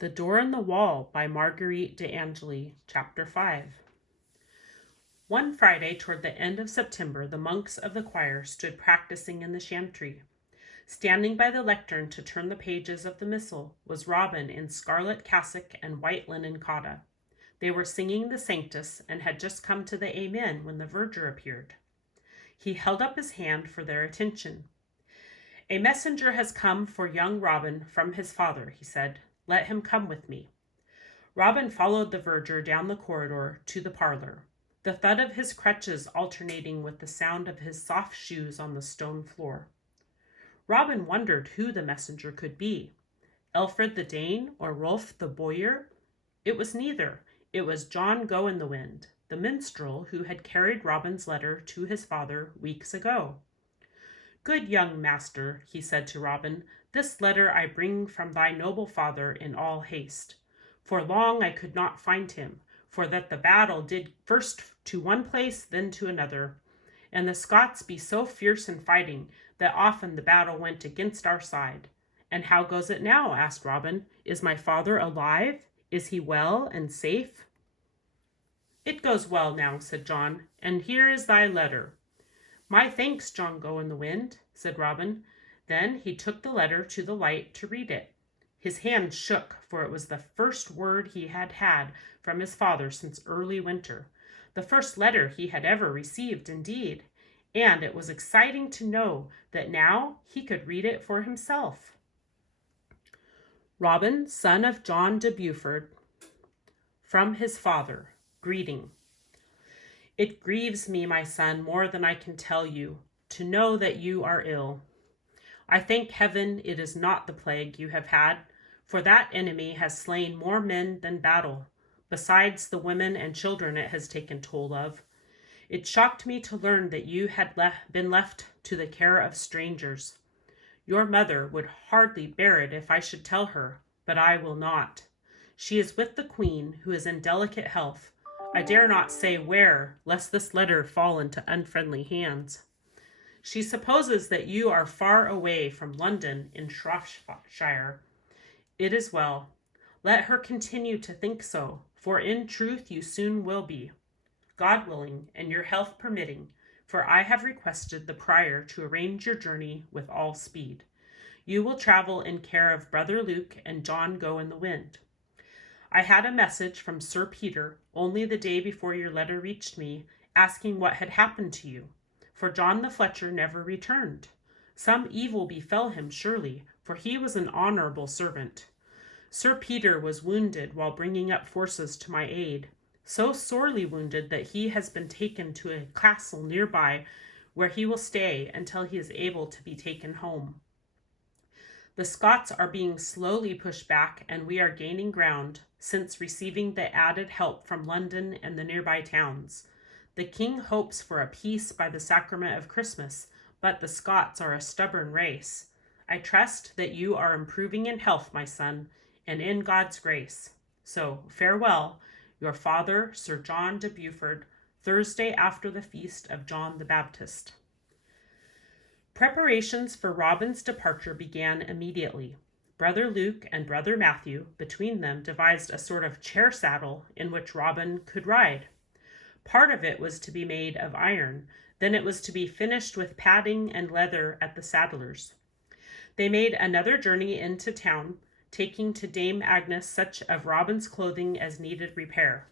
The Door in the Wall by Marguerite de Angeli, Chapter 5. One Friday toward the end of September, the monks of the choir stood practicing in the Chantry. Standing by the lectern to turn the pages of the missal was Robin in scarlet cassock and white linen cotta. They were singing the Sanctus and had just come to the Amen when the verger appeared. He held up his hand for their attention. "A messenger has come for young Robin from his father," he said. "Let him come with me." Robin followed the verger down the corridor to the parlor, the thud of his crutches alternating with the sound of his soft shoes on the stone floor. Robin wondered who the messenger could be. Elfred the Dane or Rolf the Bowyer? It was neither. It was John Go-in-the-Wind, the minstrel who had carried Robin's letter to his father weeks ago. "Good young master," he said to Robin, "this letter I bring from thy noble father in all haste. For long I could not find him, for that the battle did first to one place, then to another. And the Scots be so fierce in fighting, that often the battle went against our side." "And how goes it now?" asked Robin. "Is my father alive? Is he well and safe?" "It goes well now," said John, "and here is thy letter." "My thanks, John Go-in-the-Wind," said Robin. Then he took the letter to the light to read it. His hand shook, for it was the first word he had had from his father since early winter, the first letter he had ever received, indeed, and it was exciting to know that now he could read it for himself. Robin, son of John de Beaufort, from his father, greeting. "It grieves me, my son, more than I can tell you, to know that you are ill. I thank heaven it is not the plague you have had, for that enemy has slain more men than battle, besides the women and children it has taken toll of. It shocked me to learn that you had been left to the care of strangers. Your mother would hardly bear it if I should tell her, but I will not. She is with the Queen, who is in delicate health. I dare not say where, lest this letter fall into unfriendly hands. She supposes that you are far away from London in Shropshire. It is well. Let her continue to think so, for in truth you soon will be. God willing, and your health permitting, for I have requested the prior to arrange your journey with all speed. You will travel in care of Brother Luke and John Go-in-the-Wind. I had a message from Sir Peter only the day before your letter reached me, asking what had happened to you, for John the Fletcher never returned. Some evil befell him surely, for he was an honorable servant. Sir Peter was wounded while bringing up forces to my aid, so sorely wounded that he has been taken to a castle nearby, where he will stay until he is able to be taken home. The Scots are being slowly pushed back, and we are gaining ground, since receiving the added help from London and the nearby towns. The king hopes for a peace by the sacrament of Christmas, but the Scots are a stubborn race. I trust that you are improving in health, my son, and in God's grace. So, farewell, your father, Sir John de Beaufort, Thursday after the feast of John the Baptist. Preparations for Robin's departure began immediately. Brother Luke and Brother Matthew, between them, devised a sort of chair saddle in which Robin could ride. Part of it was to be made of iron, then it was to be finished with padding and leather at the saddler's. They made another journey into town, taking to Dame Agnes such of Robin's clothing as needed repair.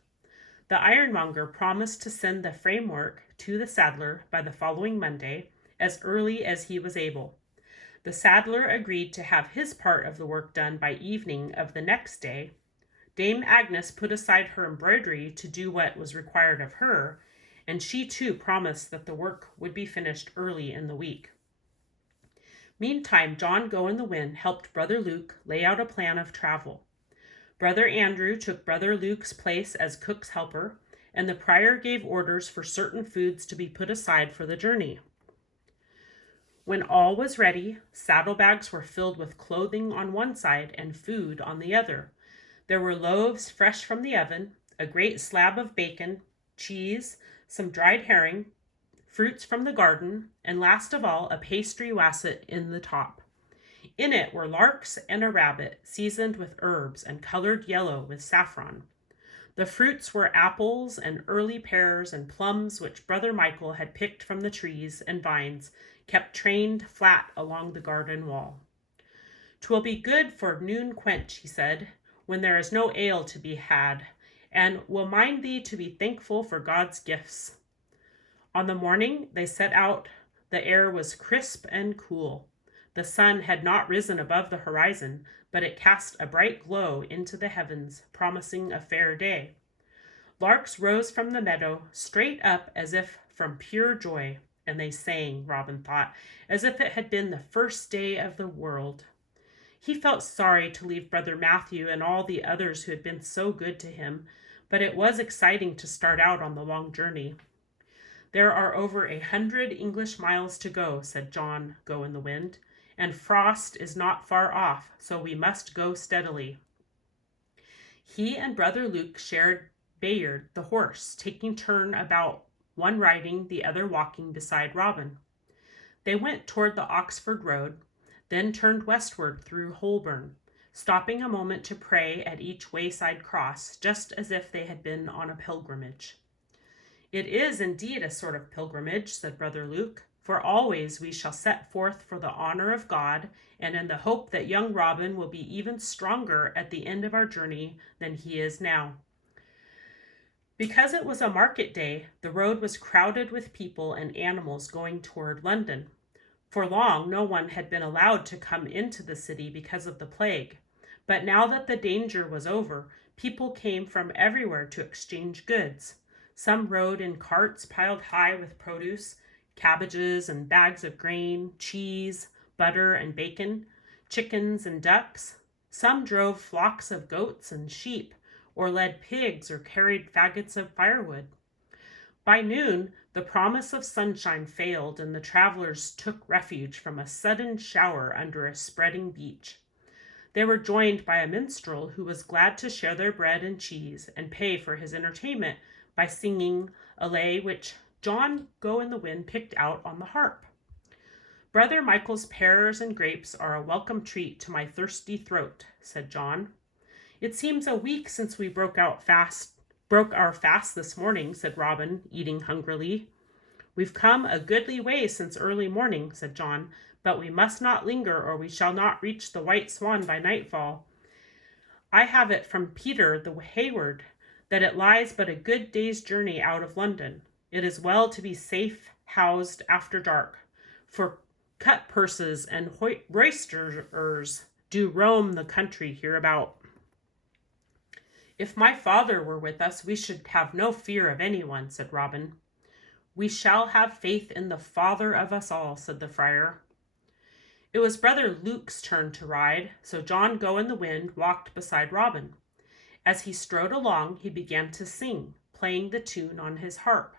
The ironmonger promised to send the framework to the saddler by the following Monday, as early as he was able. The saddler agreed to have his part of the work done by evening of the next day. Dame Agnes put aside her embroidery to do what was required of her, and she too promised that the work would be finished early in the week. Meantime, John Go-in-the-Wind helped Brother Luke lay out a plan of travel. Brother Andrew took Brother Luke's place as cook's helper, and the prior gave orders for certain foods to be put aside for the journey. When all was ready, saddlebags were filled with clothing on one side and food on the other. There were loaves fresh from the oven, a great slab of bacon, cheese, some dried herring, fruits from the garden, and last of all, a pastry wasset in the top. In it were larks and a rabbit, seasoned with herbs and colored yellow with saffron. The fruits were apples and early pears and plums which Brother Michael had picked from the trees and vines, kept trained flat along the garden wall. "'Twill be good for noon quench," he said, "when there is no ale to be had, and will mind thee to be thankful for God's gifts." On the morning they set out, the air was crisp and cool. The sun had not risen above the horizon, but it cast a bright glow into the heavens, promising a fair day. Larks rose from the meadow, straight up as if from pure joy, and they sang, Robin thought, as if it had been the first day of the world. He felt sorry to leave Brother Matthew and all the others who had been so good to him, but it was exciting to start out on the long journey. "There are over 100 English miles to go," said John Go-in-the-Wind, "and frost is not far off, so we must go steadily." He and Brother Luke shared Bayard, the horse, taking turn about, one riding, the other walking beside Robin. They went toward the Oxford road, then turned westward through Holborn, stopping a moment to pray at each wayside cross, just as if they had been on a pilgrimage. "It is indeed a sort of pilgrimage," said Brother Luke, "for always we shall set forth for the honor of God, and in the hope that young Robin will be even stronger at the end of our journey than he is now." Because it was a market day, the road was crowded with people and animals going toward London. For long, no one had been allowed to come into the city because of the plague. But now that the danger was over, people came from everywhere to exchange goods. Some rode in carts piled high with produce, cabbages and bags of grain, cheese, butter and bacon, chickens and ducks. Some drove flocks of goats and sheep, or led pigs or carried faggots of firewood. By noon, the promise of sunshine failed, and the travelers took refuge from a sudden shower under a spreading beech. They were joined by a minstrel who was glad to share their bread and cheese and pay for his entertainment by singing a lay which John Go-in-the-Wind picked out on the harp. "Brother Michael's pears and grapes are a welcome treat to my thirsty throat," said John. "It seems a week since we broke our fast this morning," said Robin, eating hungrily. "We've come a goodly way since early morning," said John, "but we must not linger, or we shall not reach the White Swan by nightfall. I have it from Peter the Hayward that it lies but a good day's journey out of London. It is well to be safe housed after dark, for cutpurses and roisterers do roam the country hereabout." "If my father were with us, we should have no fear of anyone," said Robin. "We shall have faith in the Father of us all," said the friar. It was Brother Luke's turn to ride, so John Go-in-the-Wind walked beside Robin. As he strode along, he began to sing, playing the tune on his harp.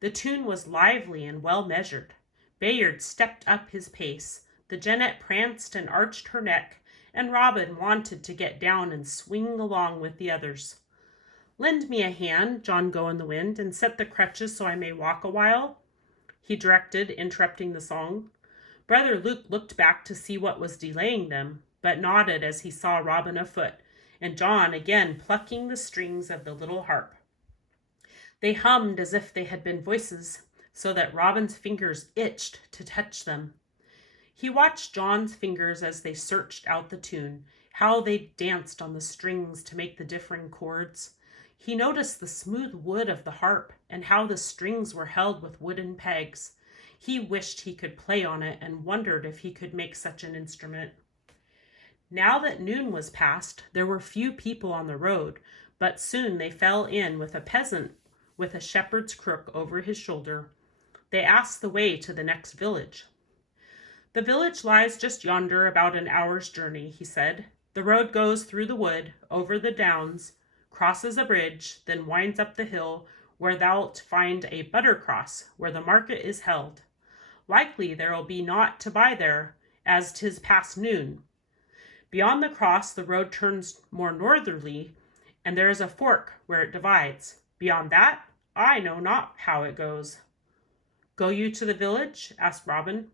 The tune was lively and well measured. Bayard stepped up his pace, the jennet pranced and arched her neck, and Robin wanted to get down and swing along with the others. "Lend me a hand, John Go-in-the-Wind, and set the crutches so I may walk a while," he directed, interrupting the song. Brother Luke looked back to see what was delaying them, but nodded as he saw Robin afoot, and John again plucking the strings of the little harp. They hummed as if they had been voices, so that Robin's fingers itched to touch them. He watched John's fingers as they searched out the tune, how they danced on the strings to make the differing chords. He noticed the smooth wood of the harp and how the strings were held with wooden pegs. He wished he could play on it and wondered if he could make such an instrument. Now that noon was past, there were few people on the road, but soon they fell in with a peasant with a shepherd's crook over his shoulder. They asked the way to the next village. "The village lies just yonder, about an hour's journey," he said. "The road goes through the wood, over the downs, crosses a bridge, then winds up the hill, where thou'lt find a butter-cross, where the market is held. Likely there'll be naught to buy there, as 'tis past noon. Beyond the cross the road turns more northerly, and there is a fork where it divides. Beyond that, I know not how it goes." "Go you to the village?" asked Robin.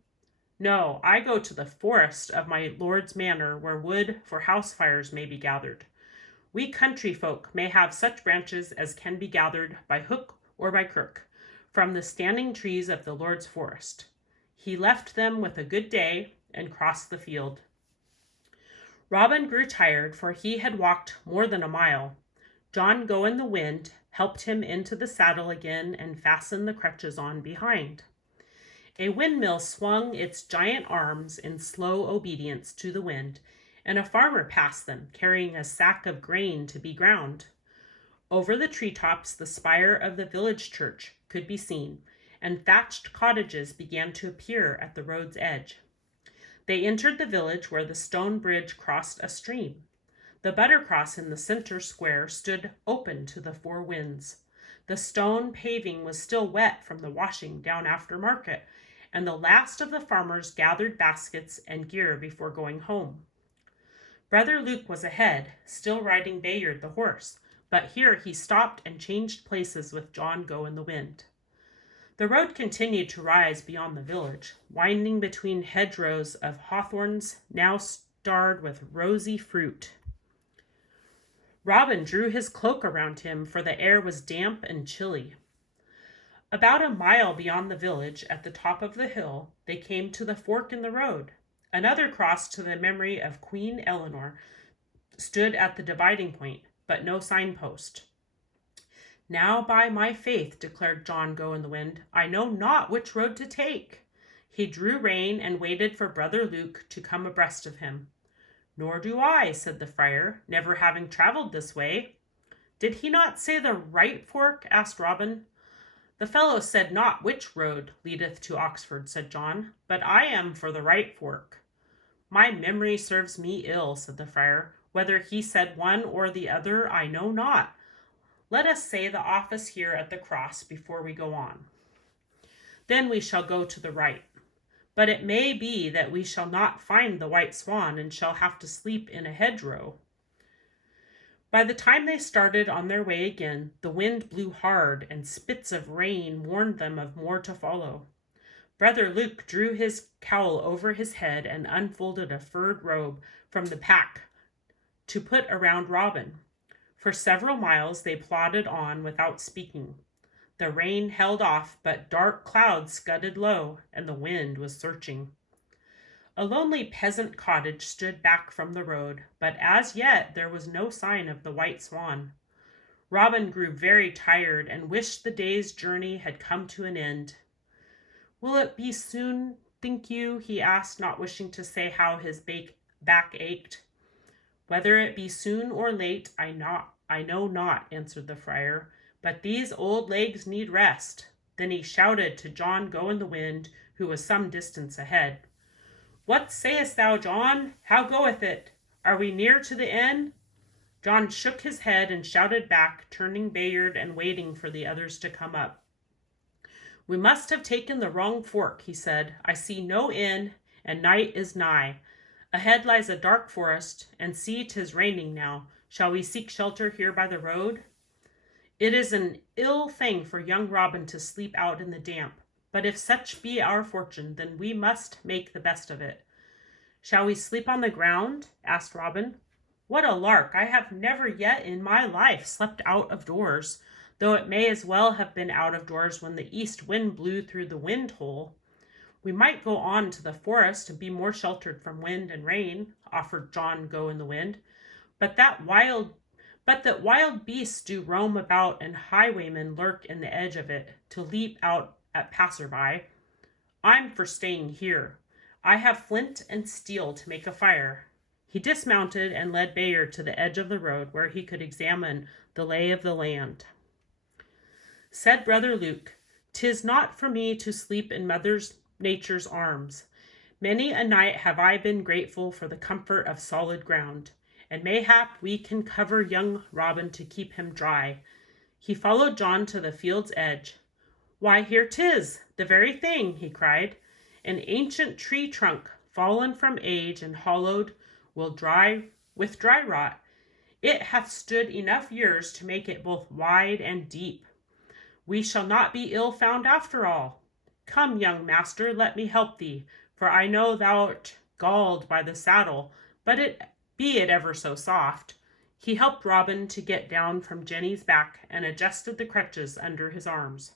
No, I go to the forest of my lord's manor, where wood for house fires may be gathered. We country folk may have such branches as can be gathered by hook or by crook from the standing trees of the Lord's forest. He left them with a good day and crossed the field. Robin grew tired, for he had walked more than a mile. John Go-in-the-Wind helped him into the saddle again and fastened the crutches on behind. A windmill swung its giant arms in slow obedience to the wind, and a farmer passed them, carrying a sack of grain to be ground. Over the treetops, the spire of the village church could be seen, and thatched cottages began to appear at the road's edge. They entered the village where the stone bridge crossed a stream. The buttercross in the center square stood open to the four winds. The stone paving was still wet from the washing down after market, and the last of the farmers gathered baskets and gear before going home. Brother Luke was ahead, still riding Bayard the horse, but here he stopped and changed places with John Go-in-the-Wind. The road continued to rise beyond the village, winding between hedgerows of hawthorns now starred with rosy fruit. Robin drew his cloak around him, for the air was damp and chilly. About a mile beyond the village, at the top of the hill, they came to the fork in the road. Another cross to the memory of Queen Eleanor stood at the dividing point, but no signpost. Now by my faith, declared John Go-in-the-Wind, I know not which road to take. He drew rein and waited for Brother Luke to come abreast of him. Nor do I, said the friar, never having traveled this way. Did he not say the right fork? Asked Robin. The fellow said not which road leadeth to Oxford, said John, but I am for the right fork. My memory serves me ill, said the friar. Whether he said one or the other, I know not. Let us say the office here at the cross before we go on. Then we shall go to the right. But it may be that we shall not find the White Swan and shall have to sleep in a hedgerow. By the time they started on their way again, the wind blew hard, and spits of rain warned them of more to follow. Brother Luke drew his cowl over his head and unfolded a furred robe from the pack to put around Robin. For several miles they plodded on without speaking. The rain held off, but dark clouds scudded low, and the wind was searching. A lonely peasant cottage stood back from the road, but as yet there was no sign of the White Swan. Robin grew very tired and wished the day's journey had come to an end. Will it be soon, think you? He asked, not wishing to say how his back ached. Whether it be soon or late, I know not, answered the friar, but these old legs need rest. Then he shouted to John Go-in-the-Wind, who was some distance ahead. What sayest thou, John? How goeth it? Are we near to the end? John shook his head and shouted back, turning Bayard and waiting for the others to come up. We must have taken the wrong fork, he said. I see no inn, and night is nigh. Ahead lies a dark forest, and see 'tis raining now. Shall we seek shelter here by the road? It is an ill thing for young Robin to sleep out in the damp, but if such be our fortune, then we must make the best of it. Shall we sleep on the ground? Asked Robin. What a lark! I have never yet in my life slept out of doors, though it may as well have been out of doors when the east wind blew through the wind hole. We might go on to the forest and be more sheltered from wind and rain, offered John Go-in-the-Wind, but that wild beasts do roam about, and highwaymen lurk in the edge of it to leap out at passerby. I'm for staying here. I have flint and steel to make a fire. He dismounted and led Bayard to the edge of the road where he could examine the lay of the land. Said Brother Luke, "'Tis not for me to sleep in Mother Nature's arms. Many a night have I been grateful for the comfort of solid ground, and mayhap we can cover young Robin to keep him dry." He followed John to the field's edge. "Why, here 'tis, the very thing," he cried. "An ancient tree trunk, fallen from age and hollowed with dry rot. It hath stood enough years to make it both wide and deep. We shall not be ill found after all. Come, young master, let me help thee, for I know thou'rt galled by the saddle, but be it ever so soft. He helped Robin to get down from Jenny's back and adjusted the crutches under his arms.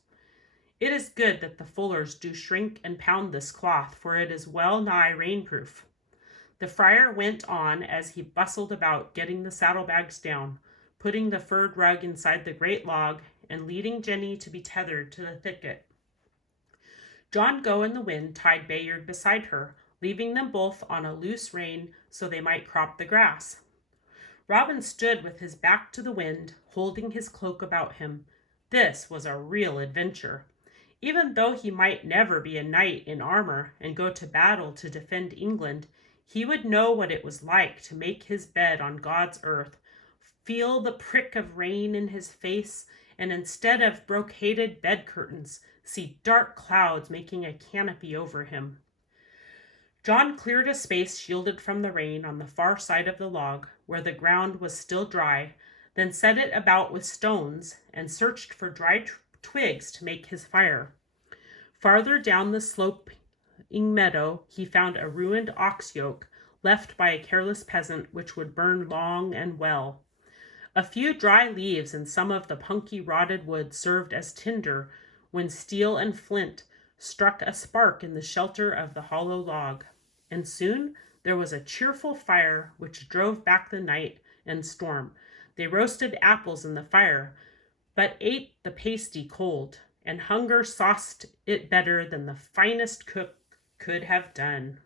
It is good that the fullers do shrink and pound this cloth, for it is well nigh rainproof. The friar went on as he bustled about getting the saddlebags down, putting the furred rug inside the great log, and leading Jenny to be tethered to the thicket. John Go and the Wind tied Bayard beside her, leaving them both on a loose rein so they might crop the grass. Robin stood with his back to the wind, holding his cloak about him. This was a real adventure. Even though he might never be a knight in armor and go to battle to defend England, he would know what it was like to make his bed on God's earth, feel the prick of rain in his face, and instead of brocaded bed curtains, see dark clouds making a canopy over him. John cleared a space shielded from the rain on the far side of the log, where the ground was still dry, then set it about with stones and searched for dry twigs to make his fire. Farther down the sloping meadow, he found a ruined ox yoke left by a careless peasant, which would burn long and well. A few dry leaves and some of the punky rotted wood served as tinder when steel and flint struck a spark in the shelter of the hollow log, and soon there was a cheerful fire which drove back the night and storm. They roasted apples in the fire, but ate the pasty cold, and hunger sauced it better than the finest cook could have done.